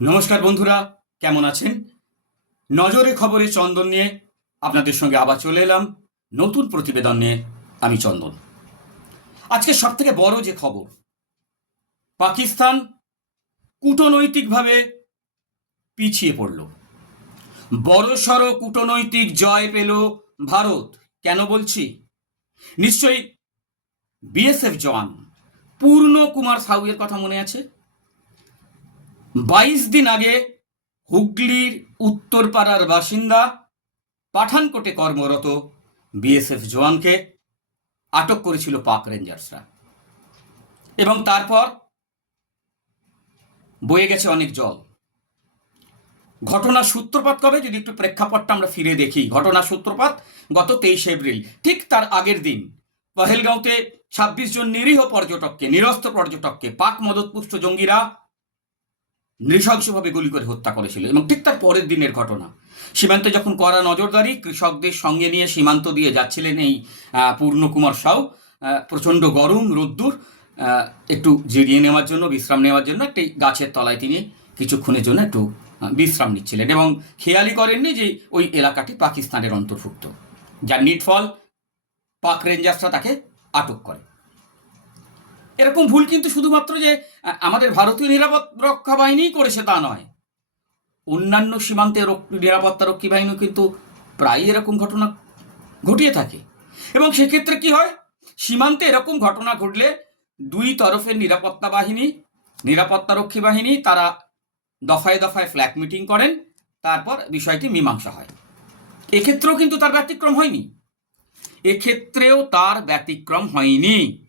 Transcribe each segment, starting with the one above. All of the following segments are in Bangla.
নমস্কার বন্ধুরা, কেমন আছেন? নজরে খবরে চন্দন নিয়ে আপনাদের সঙ্গে আবার চলে এলাম। নতুন প্রতিবেদন নিয়ে আমি চন্দন। আজকে সব থেকে বড় যে খবর, পাকিস্তান কূটনৈতিকভাবে পিছিয়ে পড়ল। বড়সড় কূটনৈতিক জয় পেল ভারত, কেন বলছি? নিশ্চয়ই বিএসএফ জওয়ান পূর্ণ কুমার সাউয়ের কথা মনে আছে? বাইশ দিন আগে হুগলির উত্তরপাড়ার বাসিন্দা পাঠানকোটে কর্মরত বিএসএফ জওয়ানকে আটক করেছিল পাক রেঞ্জার্সরা। এবং তারপর বয়ে গেছে অনেক জল। ঘটনার সূত্রপাত কবে? যদি একটু প্রেক্ষাপটটা আমরা ফিরে দেখি। ঘটনার সূত্রপাত গত তেইশে এপ্রিল, ঠিক তার আগের দিন। পহেলগাঁওতে ছাব্বিশ জন নিরীহ পর্যটককে, নিরস্ত্র পর্যটককে, পাক মদতপুষ্ট জঙ্গিরা নৃশংসভাবে গুলি করে হত্যা করেছিল এবং ঠিক তার পরের দিনের ঘটনা। সীমান্তে যখন কড়া নজরদারি, কৃষকদের সঙ্গে নিয়ে সীমান্ত দিয়ে যাচ্ছিলেন এই পূর্ণকুমার সাউ প্রচণ্ড গরম, রোদ্দুর একটু জিরিয়ে নেওয়ার জন্য, বিশ্রাম নেওয়ার জন্য একটি গাছের তলায় তিনি কিছুক্ষণের জন্য একটু বিশ্রাম নিচ্ছিলেন এবং খেয়ালই করেননি যে ওই এলাকাটি পাকিস্তানের অন্তর্ভুক্ত। যার নিটফল পাক রেঞ্জার্সরা তাকে আটক করে। এরকম ভুল কিন্তু শুধুমাত্র যে আমাদের ভারতীয় নিরাপত্তা বাহিনীই করেছে তা নয়। অন্যান্য সীমান্তে নিরাপত্তা রক্ষী বাহিনীও কিন্তু প্রায় এরকম ঘটনা ঘটিয়ে থাকে। এবং সেক্ষেত্রে কি হয়? সীমান্তে এরকম ঘটনা ঘটলে দুই তরফের নিরাপত্তা বাহিনী, নিরাপত্তা রক্ষী বাহিনী তারা দফায় দফায় ফ্ল্যাগ মিটিং করেন, তারপর বিষয়টি মীমাংসা হয়। এক্ষেত্রেও কিন্তু তার ব্যতিক্রম হয়নি। এক্ষেত্রেও তার ব্যতিক্রম হয়নি।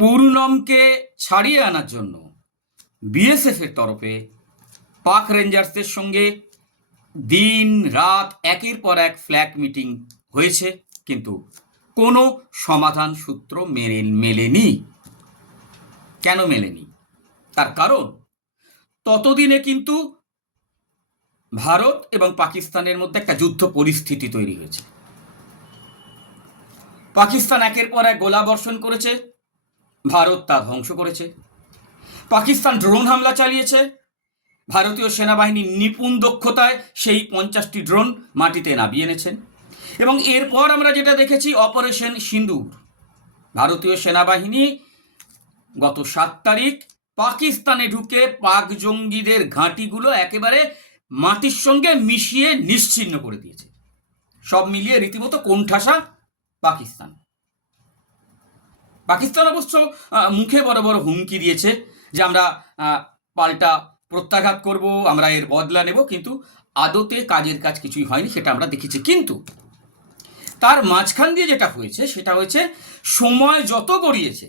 পূর্ণমকে ছাড়িয়ে আনার জন্য বিএসএফ এর তরফে পাক রেঞ্জার্সদের সঙ্গে দিন রাত একের পর এক ফ্ল্যাগ মিটিং হয়েছে, কিন্তু কোনো সমাধান সূত্র মেলে, মেলেনি। কেন মেলেনি? তার কারণ ততদিনে কিন্তু ভারত এবং পাকিস্তানের মধ্যে একটা যুদ্ধ পরিস্থিতি তৈরি হয়েছে। পাকিস্তান একের পর এক গোলা বর্ষণ করেছে ভারত তা ধ্বংস করেছে। পাকিস্তান ড্রোন হামলা চালিয়েছে। ভারতীয় সেনাবাহিনী নিপুণ দক্ষতায় সেই পঞ্চাশটি ড্রোন মাটিতে নামিয়ে এনেছেন এবং এরপর আমরা যেটা দেখেছি, অপারেশন সিন্দুর। ভারতীয় সেনাবাহিনী গত সাত তারিখ পাকিস্তানে ঢুকে পাক জঙ্গিদের ঘাঁটিগুলো একেবারে মাটির সঙ্গে মিশিয়ে নিশ্চিহ্ন করে দিয়েছে। সব মিলিয়ে রীতিমতো কোণঠাসা পাকিস্তান। পাকিস্তান অবশ্য মুখে বড় বড় হুমকি দিয়েছে যে আমরা পাল্টা প্রত্যাঘাত করব, আমরা এর বদলা নেব, কিন্তু আদতে কাজের কাজ কিছুই হয়নি, সেটা আমরা দেখেছি। কিন্তু তার মাঝখান দিয়ে যেটা হয়েছে, সেটা হয়েছে সময় যত গড়িয়েছে,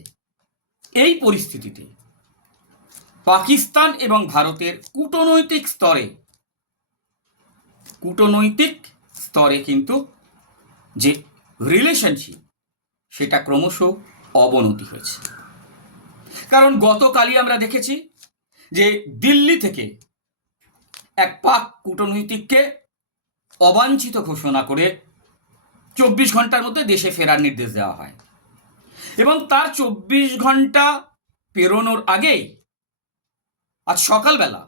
এই পরিস্থিতিতে পাকিস্তান এবং ভারতের কূটনৈতিক স্তরে কূটনৈতিক স্তরে কিন্তু যে রিলেশনশিপ সেটা ক্রমশ অবনতি হয়েছে। কারণ গতকালই আমরা দেখেছি যে দিল্লি থেকে এক পাক কূটনৈতিককে অবাঞ্ছিত ঘোষণা করে চব্বিশ ঘণ্টার মধ্যে দেশে ফেরার নির্দেশ দেওয়া হয়। এবং তার চব্বিশ ঘণ্টা পেরোনোর আগেই আজ সকালবেলা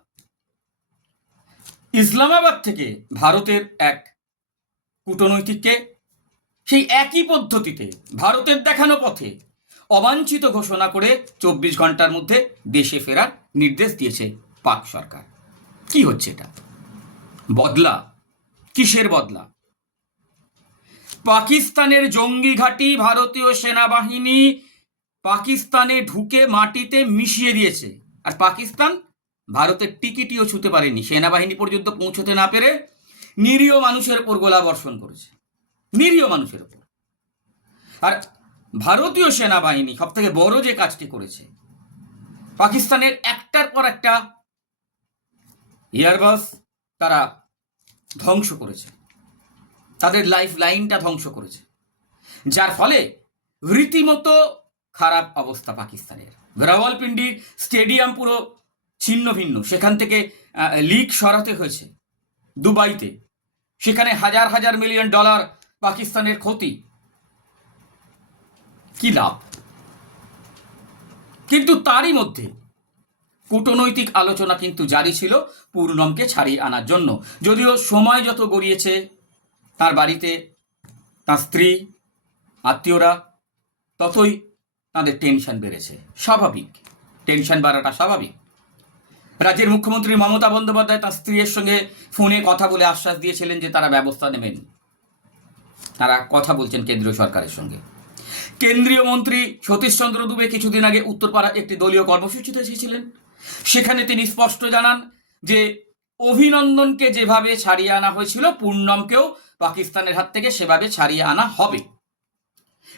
ইসলামাবাদ থেকে ভারতের এক কূটনৈতিককে সেই একই পদ্ধতিতে ভারতের দেখানো পথে অবাঞ্ছিত ঘোষণা করে চব্বিশ ঘণ্টার মধ্যে দেশে ফেরার নির্দেশ দিয়েছে পাক সরকার। কি হচ্ছে এটা? বদলা? কিসের বদলা? পাকিস্তানের জঙ্গি ঘাঁটি ভারতীয় সেনাবাহিনী পাকিস্তানে ঢুকে মাটিতে মিশিয়ে দিয়েছে। আর পাকিস্তান ভারতের টিকিটিও ছুতে পারেনি। সেনাবাহিনী পর্যন্ত পৌঁছতে না পেরে নিরীহ মানুষের উপর গোলা বর্ষণ করেছে। নিরীহ মানুষের উপর আর ভারতীয় সেনাবাহিনী সব থেকে বড় যে কাজটি করেছে, পাকিস্তানের একটার পর একটা এয়ারবাস তারা ধ্বংস করেছে। তাদের লাইফ লাইনটা ধ্বংস করেছে। যার ফলে রীতিমতো খারাপ অবস্থা পাকিস্তানের। রাওয়ালপিন্ডির স্টেডিয়াম পুরো ছিন্ন ভিন্ন। সেখান থেকে লিগ সরাতে হয়েছে। দুবাইতে। সেখানে হাজার হাজার মিলিয়ন ডলার পাকিস্তানের ক্ষতি। কি লাভ? কিন্তু তারই মধ্যে কূটনৈতিক আলোচনা কিন্তু জারি ছিল পূর্ণমকে ছাড়িয়ে আনার জন্য। যদিও সময় যত গড়িয়েছে, তার বাড়িতে তার স্ত্রী, আত্মীয়রা, ততই তাদের টেনশন বেড়েছে। স্বাভাবিক। টেনশন বাড়াটা স্বাভাবিক। রাজ্যের মুখ্যমন্ত্রী মমতা বন্দ্যোপাধ্যায় তার স্ত্রীর সঙ্গে ফোনে কথা বলে আশ্বাস দিয়েছিলেন যে তারা ব্যবস্থা নেবেন। তারা কথা বলছেন কেন্দ্রীয় সরকারের সঙ্গে। কেন্দ্রীয় মন্ত্রী সতীশচন্দ্র দুবে কিছুদিন আগে উত্তরপাড়া একটি দলীয় কর্মসূচিতে এসেছিলেন। সেখানে তিনি স্পষ্ট জানান যে অভিনন্দনকে যেভাবে ছাড়িয়ে আনা হয়েছিল, পূর্ণমকেও পাকিস্তানের হাত থেকে সেভাবে ছাড়িয়ে আনা হবে।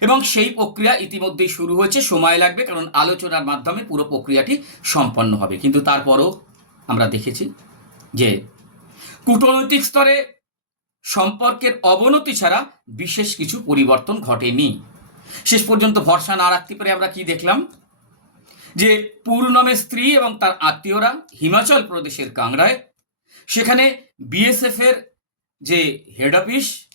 এবং সেই প্রক্রিয়া ইতিমধ্যেই শুরু হয়েছে, সময় লাগবে, কারণ আলোচনার মাধ্যমে পুরো প্রক্রিয়াটি সম্পন্ন হবে। কিন্তু তারপরও আমরা দেখেছি যে কূটনৈতিক স্তরে সম্পর্কের অবনতি ছাড়া বিশেষ কিছু পরিবর্তন ঘটেনি। শেষ পর্যন্ত ভরসা না রাখতে পারে আমরা কি দেখলাম? যে পূর্ণমের স্ত্রী এবং তার আত্মীয়রা হিমাচল প্রদেশের কাংড়ায়, সেখানে বিএসএফ এর যে হেড অফিস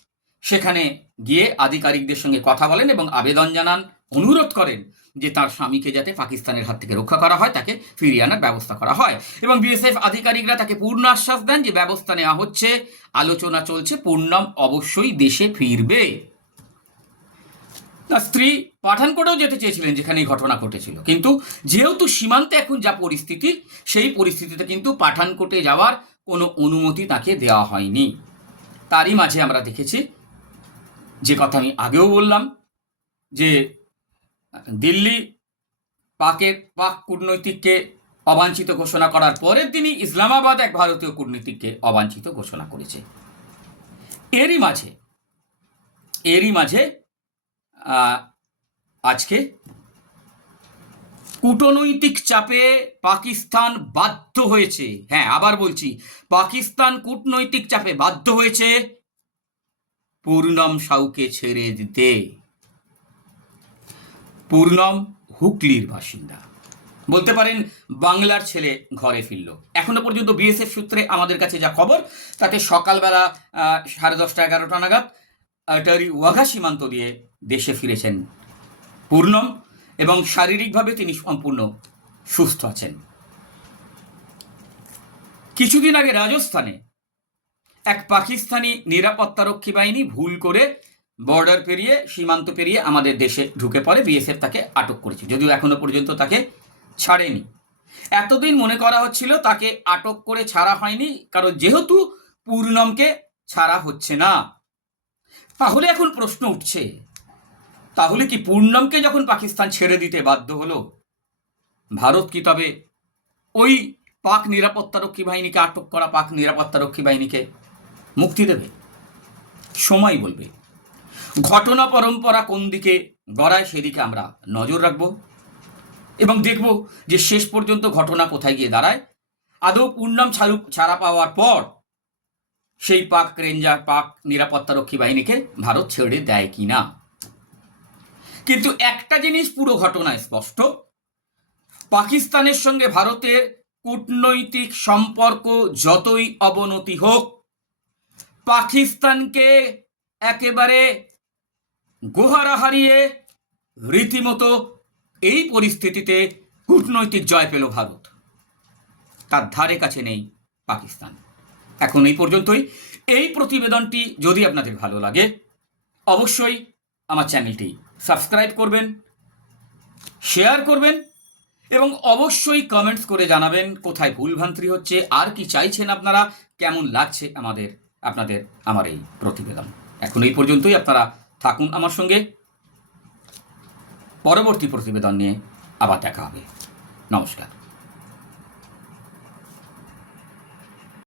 সেখানে গিয়ে আধিকারিকদের সঙ্গে কথা বলেন এবং আবেদন জানান, অনুরোধ করেন যে তার স্বামীকে যাতে পাকিস্তানের হাত থেকে রক্ষা করা হয়, তাকে ফিরিয়ে আনার ব্যবস্থা করা হয়। এবং বিএসএফ আধিকারিকরা তাকে পূর্ণ আশ্বাস দেন যে ব্যবস্থা নেওয়া হচ্ছে, আলোচনা চলছে পূর্ণম অবশ্যই দেশে ফিরবে। তার স্ত্রী পাঠানকোটেও যেতে চেয়েছিলেন যেখানে এই ঘটনা ঘটেছিল। কিন্তু যেহেতু সীমান্তে এখন যা পরিস্থিতি, সেই পরিস্থিতিতে কিন্তু পাঠানকোটে যাওয়ার কোনো অনুমতি তাকে দেওয়া হয়নি। তারই মাঝে আমরা দেখেছি, যে কথা আমি আগেও বললাম, যে দিল্লি পাকের পাক কূটনৈতিককে অবাঞ্ছিত ঘোষণা করার পরের তিনি ইসলামাবাদ এক ভারতীয় কূটনীতিককে অবাঞ্ছিত ঘোষণা করেছে। এরই মাঝে এরই মাঝে আজকে কূটনৈতিক চাপে পাকিস্তান বাধ্য হয়েছে। হ্যাঁ আবার বলছি, পাকিস্তান কূটনৈতিক চাপে বাধ্য হয়েছে পূর্ণম সাউকে ছেড়ে দিতে। পূর্ণম হুগলির বাসিন্দা। বলতে পারেন, বাংলার ছেলে ঘরে ফিরল। এখনও পর্যন্ত বিএসএফ সূত্রে আমাদের কাছে যা খবর, তাতে সকালবেলা সাড়ে দশটা এগারোটা নাগাদ আটারি ওয়াঘা সীমান্ত দিয়ে দেশে ফিরেছেন। পূর্ণম এবং শারীরিকভাবে তিনি সম্পূর্ণ সুস্থ আছেন। কিছুদিন আগে রাজস্থানে এক পাকিস্তানি নিরাপত্তারক্ষী বাহিনী ভুল করে বর্ডার পেরিয়ে, সীমান্ত পেরিয়ে আমাদের দেশে ঢুকে পড়ে। বিএসএফ তাকে আটক করেছে, যদিও এখনও পর্যন্ত তাকে ছাড়েনি। এতদিন মনে করা হচ্ছিল তাকে আটক করে ছাড়া হয়নি, কারণ যেহেতু পূর্ণমকে ছাড়া হচ্ছে না। তাহলে এখন প্রশ্ন উঠছে তাহলে কি পূর্ণমকে যখন পাকিস্তান ছেড়ে দিতে বাধ্য হলো? ভারত কি তবে ওই পাক নিরাপত্তারক্ষী বাহিনীকে আটক করা পাক নিরাপত্তারক্ষী বাহিনীকে মুক্তি দেবে? সময় বলবে। ঘটনা পরম্পরা কোন দিকে গড়ায় সেদিকে আমরা নজর রাখব এবং দেখব যে শেষ পর্যন্ত ঘটনা কোথায় গিয়ে দাঁড়ায়। আদৌ পূর্ণম ছাড়ু ছাড়া পাওয়ার পর সেই পাক রেঞ্জার, পাক নিরাপত্তারক্ষী বাহিনীকে ভারত ছেড়ে দেয় কি না কিন্তু একটা জিনিস পুরো ঘটনায় স্পষ্ট। পাকিস্তানের সঙ্গে ভারতের কূটনৈতিক সম্পর্ক যতই অবনতি হোক, পাকিস্তানকে একেবারে গোহারা হারিয়ে রীতিমতো এই পরিস্থিতিতে কূটনৈতিক জয় পেল ভারত। তার ধারে কাছে নেই পাকিস্তান। এখন এই পর্যন্তই। এই প্রতিবেদনটি যদি আপনাদের ভালো লাগে, অবশ্যই আমার চ্যানেলটি সাবস্ক্রাইব করবেন, শেয়ার করবেন এবং অবশ্যই কমেন্টস করে জানাবেন কোথায় ভুলভ্রান্তি হচ্ছে, আর কি চাইছেন আপনারা, কেমন লাগছে আমাদের, আপনাদের আমার এই প্রতিবেদন। এখন এই পর্যন্তই আপনারা থাকুন আমার সঙ্গে। পরবর্তী প্রতিবেদন নিয়ে আবার দেখা হবে। নমস্কার।